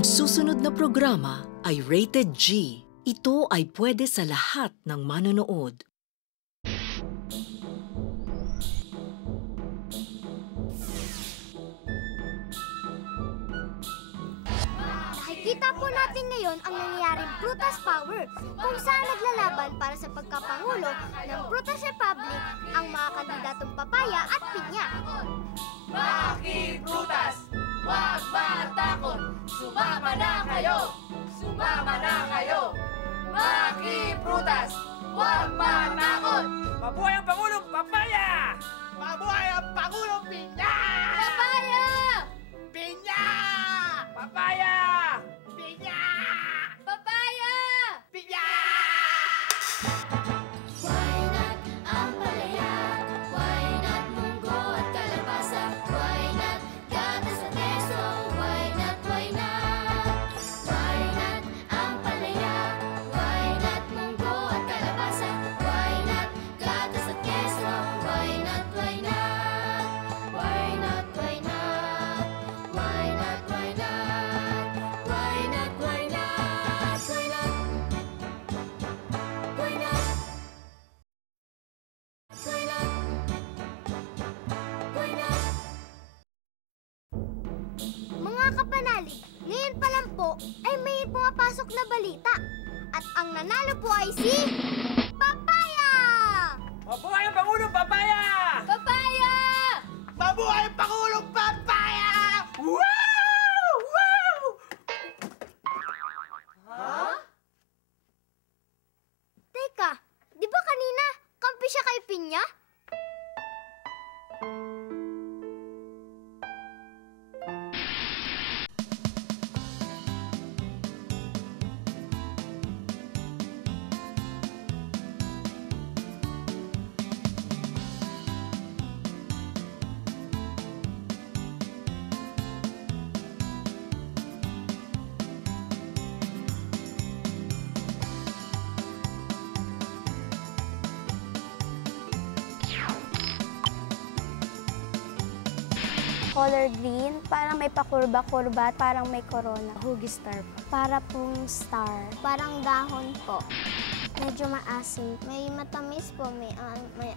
Ang susunod na programa ay rated G. Ito ay pwede sa lahat ng manonood. Nakikita po natin ngayon ang nangyayaring Prutas Power, kung saan naglalaban para sa pagkapangulo ng Prutas Republic ang mga kandidatong papaya at pinya. Makiprutas! Huwag matakot! Sumama na kayo! Sumama na kayo! Makiprutas! Huwag matakot! Mabuhay ang Pangulong Papaya! Mabuhay ang Pangulong Pinya! Papaya! Pinya! Papaya! Pinya! Papaya! Pinya! Why not ang palaya? Why not munggo at kalabasa? Why not gatas at keso? Why not, why not? Why not ang palaya? Why not munggo at kalabasa? Why not gatas at keso? Why not, why not? Why not, why not? Why not, why not? Why not, why not? Why not? Why not? Why not? Why not? Mga kapanalig, ngayon pa lang po ay may pumapasok na balita. At ang nanalo po ay si... Papaya! Mabuhay ang Pangulong Papaya! Papaya! Mabuhay ang Pangulong Papaya! Wow! Wow! Teka, di ba kanina kampi siya kay Pinya? Color green, parang may pakurba-kurba, parang may corona. Hugis star po. Para pong star. Parang dahon po. Medyo maasim. May matamis po, may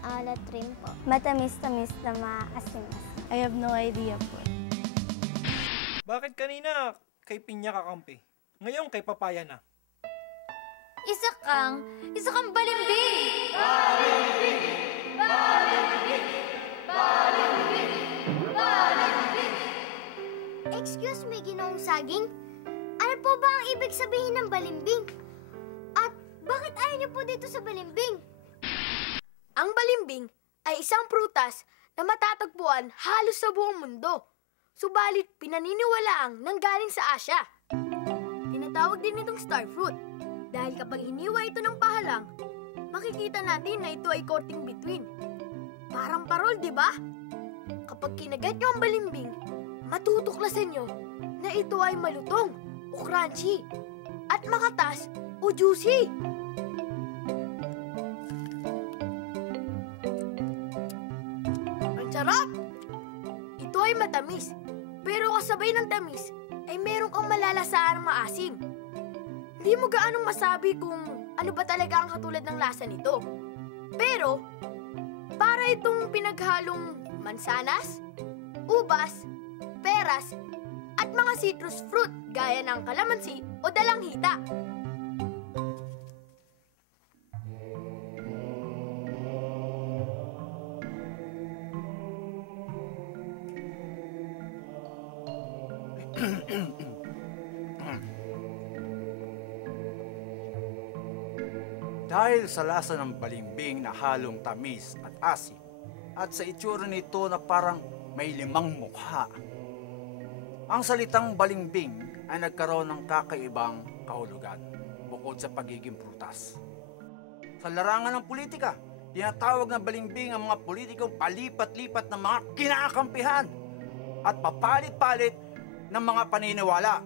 alat rin po. Matamis-tamis na maasim-asim. I have no idea po. Bakit kanina kay Pinya kakampi? Ngayon kay Papaya na. Isa kang balimbing! Excuse me, Ginoong Saging. Ano po ba ang ibig sabihin ng balimbing? At bakit ayaw niyo po dito sa balimbing? Ang balimbing ay isang prutas na matatagpuan halos sa buong mundo. Subalit pinaniniwalaang nanggaling sa Asya. Tinatawag din itong star fruit dahil kapag hiniwa ito ng pahalang, makikita natin na ito ay coating between. Parang parol, di ba? Kapag kinagat niyo ang balimbing, matutuklasan niyo na ito ay malutong o crunchy at makatas o juicy. Ang sarap! Ito ay matamis, pero kasabay ng tamis ay meron kang malalasaan ng maasim. Hindi mo gaanong masabi kung ano ba talaga ang katulad ng lasa nito. Pero, para itong pinaghalong mansanas, ubas, peras, at mga citrus fruit gaya ng kalamansi o dalanghita. Dahil sa lasa ng balimbing na halong tamis at asim, at sa itsura nito na parang may 5 mukha, ang salitang balimbing ay nagkaroon ng kakaibang kahulugan bukod sa pagiging prutas. Sa larangan ng politika, tinatawag ng balimbing ang mga politikong palipat-lipat ng mga kinakampihan at papalit-palit ng mga paniniwala.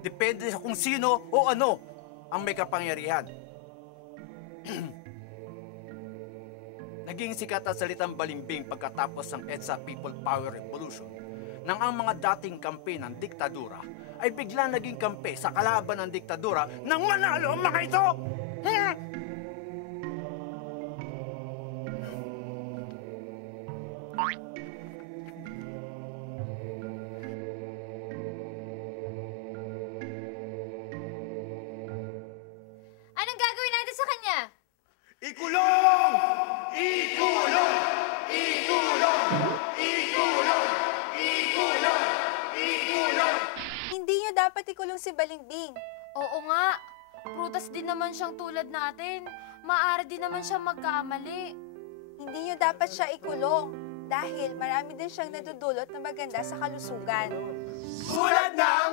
Depende sa kung sino o ano ang may kapangyarihan. Naging sikat ang salitang balimbing pagkatapos ng EDSA People Power Revolution nang ang mga dating kampi ng diktadura ay bigla naging kampe sa kalaban ng diktadura nang manalo ang mga ito? Anong gagawin natin sa kanya? Ikulong! Ikulong! Ikulong! Ikulong! Ikulong! Ikulong! Hindi niyo dapat ikulong si Balimbing. Oo nga. Prutas din naman siyang tulad natin. Maaari din naman siyang magkamali. Hindi niyo dapat siya ikulong dahil marami din siyang nadudulot na maganda sa kalusugan. Tulad ng...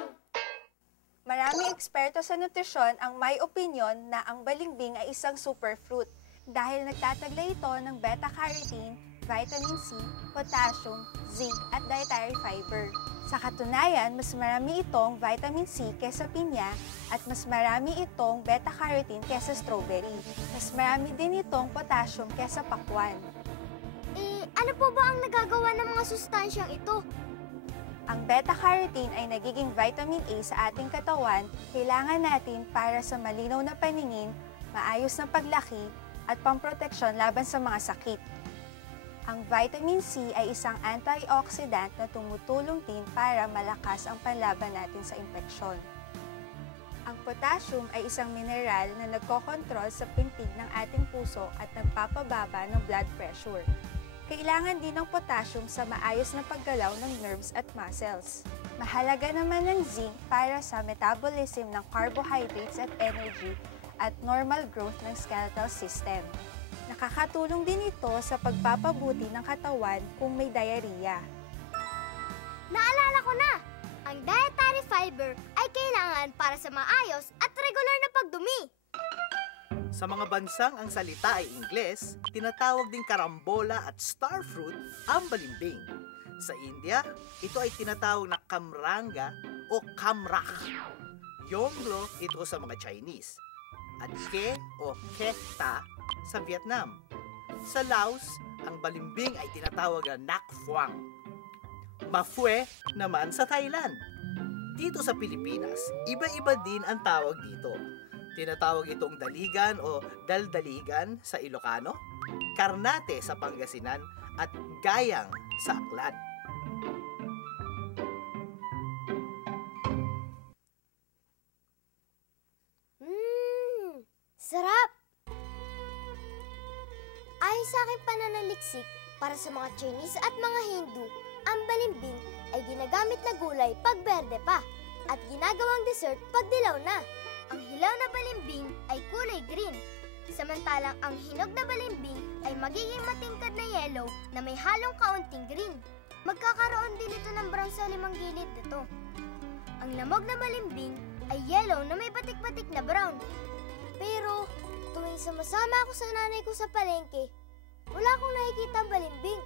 Maraming eksperto sa nutrisyon ang may opinyon na ang balimbing ay isang superfruit dahil nagtataglay ito ng beta-carotene, vitamin C, potassium, zinc at dietary fiber. Sa katunayan, mas marami itong vitamin C kesa pinya at mas marami itong beta-carotene kesa strawberry. Mas marami din itong potassium kesa pakwan. Ano po ba ang nagagawa ng mga sustansyang ito? Ang beta-carotene ay nagiging vitamin A sa ating katawan, kailangan natin para sa malinaw na paningin, maayos na paglaki, at pamproteksyon laban sa mga sakit. Ang vitamin C ay isang antioxidant na tumutulong din para malakas ang panlaban natin sa impeksyon. Ang potassium ay isang mineral na nagkokontrol sa pintig ng ating puso at nagpapababa ng blood pressure. Kailangan din ng potassium sa maayos na paggalaw ng nerves at muscles. Mahalaga naman ng zinc para sa metabolism ng carbohydrates at energy at normal growth ng skeletal system. Nakakatulong din ito sa pagpapabuti ng katawan kung may diarrhea. Naalala ko na! Ang dietary fiber ay kailangan para sa maayos at regular na pagdumi. Sa mga bansang ang salita ay Ingles, tinatawag ding karambola at starfruit ang balimbing. Sa India, ito ay tinatawag na kamranga o kamrak. Yonglo ito sa mga Chinese. At ke o keta sa Vietnam. Sa Laos, ang balimbing ay tinatawag na nak phuang. Mafue naman sa Thailand. Dito sa Pilipinas, iba-iba din ang tawag dito. Tinatawag itong daligan o daldaligan sa Ilocano, karnate sa Pangasinan, at gayang sa Aklan. Sarap! Ayon sa aking pananaliksik, para sa mga Chinese at mga Hindu, ang balimbing ay ginagamit na gulay pag berde pa at ginagawang dessert pag dilaw na. Ang hilaw na balimbing ay kulay green, samantalang ang hinog na balimbing ay magiging matingkad na yellow na may halong kaunting green. Magkakaroon din ito ng brown sa limang gilid nito. Ang lamog na balimbing ay yellow na may batik-batik na brown. Pero tuwing sumasama ako sa nanay ko sa palengke, wala akong nakikita ang balimbing.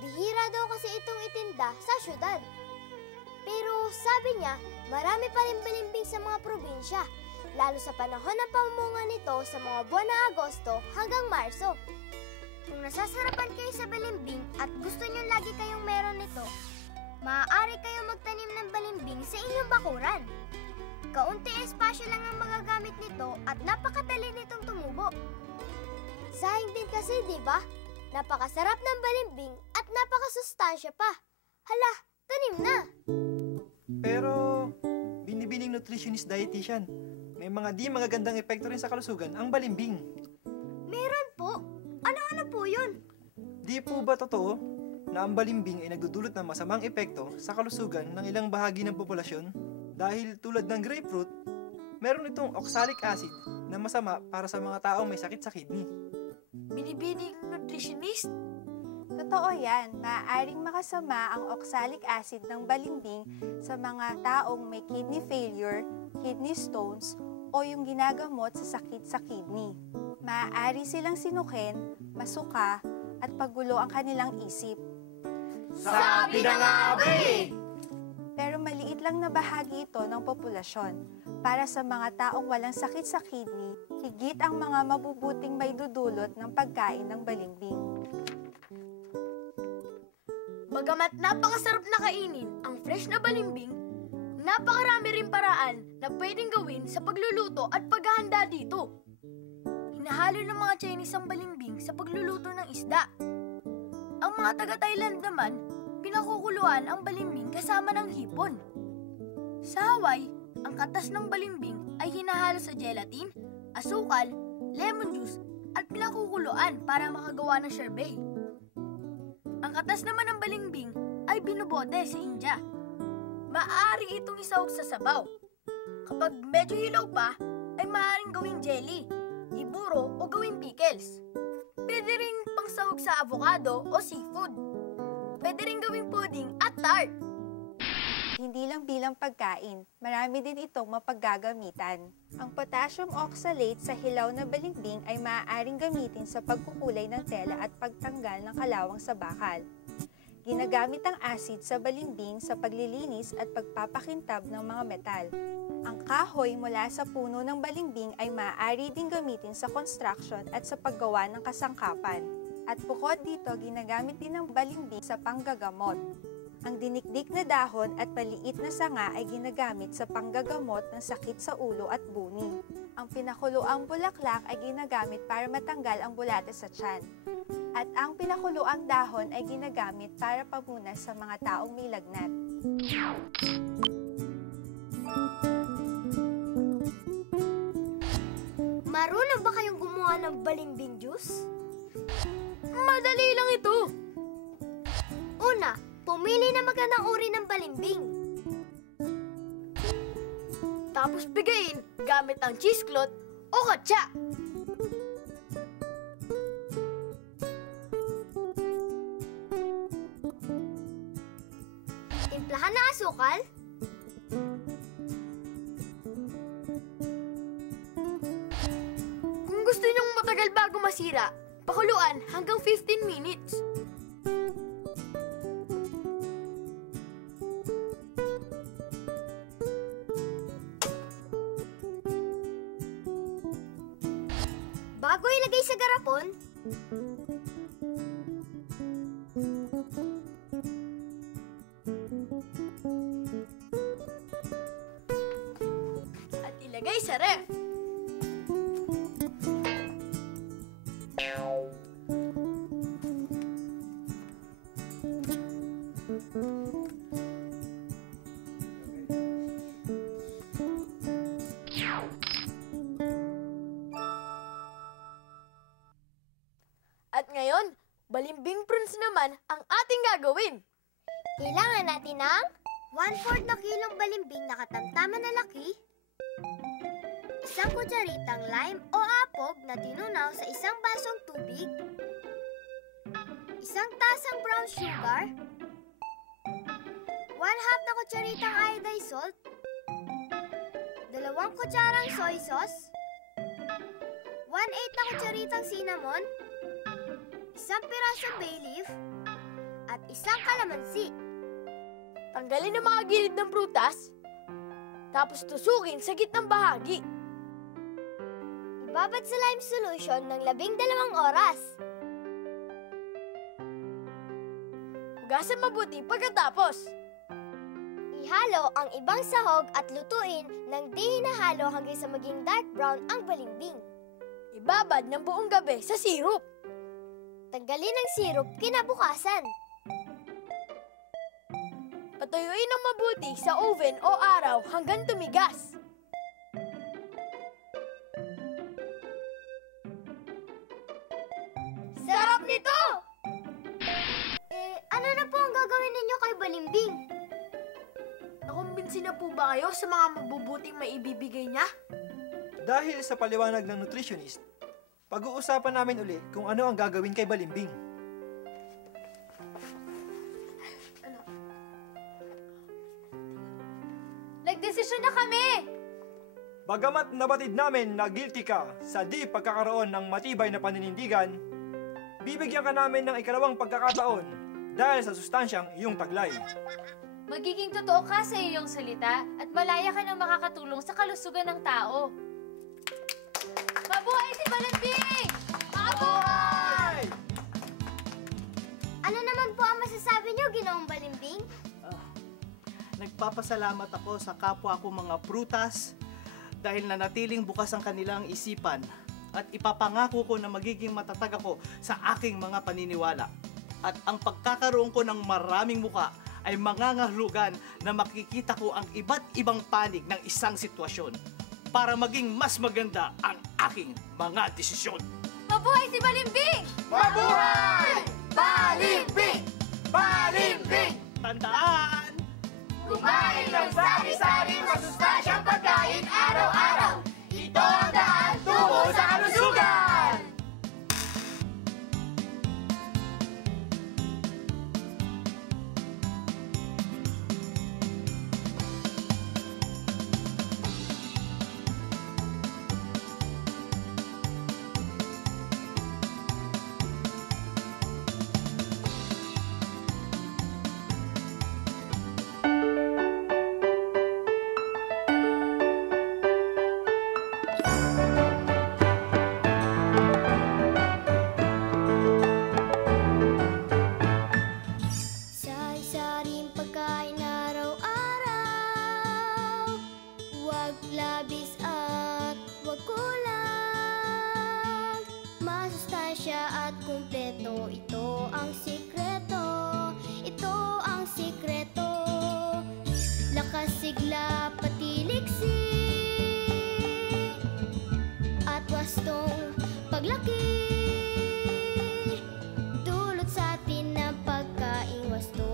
Bihira daw kasi itong itinda sa syudad. Pero sabi niya, marami pa rin balimbing sa mga probinsya, lalo sa panahon ng pamumunga nito sa mga buwan ng Agosto hanggang Marso. Kung nasasarapan kayo sa balimbing at gusto niyo lagi kayong meron nito, maaari kayong magtanim ng balimbing sa inyong bakuran. Kaunti espasyo lang ang magagamit nito at napakadali nitong tumubo. Sayang din kasi, di ba? Napakasarap ng balimbing at napakasustansya pa. Hala, tanim na! Pero, binibining nutritionist dietitian, may mga di magagandang epekto rin sa kalusugan ang balimbing. Meron po. Ano-ano po yun? Di po ba totoo na ang balimbing ay nagdudulot ng masamang epekto sa kalusugan ng ilang bahagi ng populasyon? Dahil tulad ng grapefruit, meron itong oxalic acid na masama para sa mga taong may sakit sa kidney. Binibining nutritionist? Totoo yan, maaaring makasama ang oxalic acid ng balimbing sa mga taong may kidney failure, kidney stones, o yung ginagamot sa sakit sa kidney. Maaari silang sinukin, masuka, at pagulo ang kanilang isip. Sabi na nga ba eh! Pero maliit lang na bahagi ito ng populasyon. Para sa mga taong walang sakit sa kidney, higit ang mga mabubuting may dudulot ng pagkain ng balimbing. Bagamat napakasarap na kainin ang fresh na balimbing, Napakarami rin paraan na pwedeng gawin sa pagluluto at paghahanda dito. Hinahalo ng mga Chinese ang balimbing sa pagluluto ng isda. Ang mga taga-Thailand naman, pinakukuluan ang balimbing kasama ng hipon. Sa Hawaii, ang katas ng balimbing ay hinahalo sa gelatin, asukal, lemon juice, at pinakukuluan para makagawa ng sherbet. Ang katas naman ng balimbing ay binubote sa India. Maaari itong isahog sa sabaw. Kapag medyo hilaw pa, ay maaaring gawing jelly, iburo o gawing pickles. Pwede rin pangsahog sa avocado o seafood. Pwede rin gawing pudding at tart. Hindi lang bilang pagkain, marami din itong mapaggagamitan. Ang potassium oxalate sa hilaw na balimbing ay maaaring gamitin sa pagkukulay ng tela at pagtanggal ng kalawang sa bakal. Ginagamit ang acid sa balimbing sa paglilinis at pagpapakintab ng mga metal. Ang kahoy mula sa puno ng balimbing ay maaari din gamitin sa construction at sa paggawa ng kasangkapan. At bukod dito, ginagamit din ng balimbing sa panggagamot. Ang dinikdik na dahon at maliit na sanga ay ginagamit sa panggagamot ng sakit sa ulo at buni. Ang pinakuloang bulaklak ay ginagamit para matanggal ang bulate sa tiyan. At ang pinakuloang dahon ay ginagamit para pamunas sa mga taong may lagnat. Marunong ba kayong gumawa ng balimbing juice? Madali lang ito. Una, pumili na magandang uri ng balimbing. Tapos bigayin gamit ang cheesecloth o katsa. Timplahan na asukal. Kung gusto niyong matagal bago masira, pakuluan hanggang 15 minutes. Bago ilagay sa garapon, At ilagay sa ref. At ngayon, balimbing prunes naman ang ating gagawin. kailangan natin ng 1/4 na kilong balimbing na katamtaman na laki, isang kutsaritang lime o apog na tinunaw sa isang basong tubig, isang tasang brown sugar, 1/2 na kutsaritang iodized salt, 2 kutsarang soy sauce, 1/8 na kutsaritang cinnamon, isang pirasong bay leaf, at isang kalamansi. Tanggalin ang mga gilid ng prutas, tapos tusukin sa gitnang bahagi. Ibabad sa lime solution ng 12 oras. Hugasan mabuti pagkatapos. Ihalo ang ibang sahog at lutuin nang di hinahalo hanggang sa maging dark brown ang balimbing. Ibabad ng buong gabi sa sirup. Tanggalin ang sirup kinabukasan. Patuyuin ng mabuti sa oven o araw hanggang tumigas. Sarap nito! Ano na po ang gagawin ninyo kay balimbing? Nakumbinsi na po ba kayo sa mga mabubuting maibibigay niya? Dahil sa paliwanag ng nutritionist, pag-uusapan namin uli kung ano ang gagawin kay balimbing. Nagdesisyon na kami! Bagamat nabatid namin na guilty ka sa di pagkakaroon ng matibay na paninindigan, bibigyan ka namin ng ikalawang pagkakataon dahil sa sustansyang iyong taglay. Magiging totoo ka sa iyong salita at malaya ka nang makakatulong sa kalusugan ng tao. Mabuhay si Balimbing! Mabuhay! Ano naman po ang masasabi niyo, Ginoong Balimbing? Nagpapasalamat ako sa kapwa ko mga prutas dahil nanatiling bukas ang kanilang isipan at ipapangako ko na magiging matatag ako sa aking mga paniniwala. At ang pagkakaroon ko ng maraming muka ay mangangahulugan na makikita ko ang iba't ibang panig ng isang sitwasyon para maging mas maganda ang aking mga desisyon. Mabuhay si Balimbing! Mabuhay! Balimbing! Balimbing! Tandaan! Kumain ng sari-saring masustansyang pagkain araw-araw. Ito ang daan tungo sa kalusugan! Sari-saring pagkain araw-araw. Huwag labis at huwag kulang. Masustansya at kumpleto, ito ang sikreto. Ito ang sikreto. Lakas, sigla, pati liksi at wastong paglaki. Dulot sa atin ng pagkain wasto.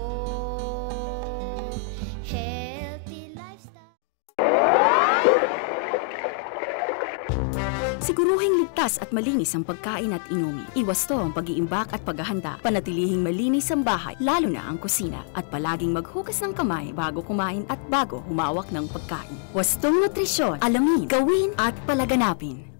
Healthy lifestyle. Siguruhing ligtas at malinis ang pagkain at inumin. Iwasto ang pag-iimbak at paghahanda. Panatilihing malinis ang bahay, lalo na ang kusina. At palaging maghugas ng kamay bago kumain at bago humawak ng pagkain. Wastong nutrisyon, alamin, gawin at palaganapin.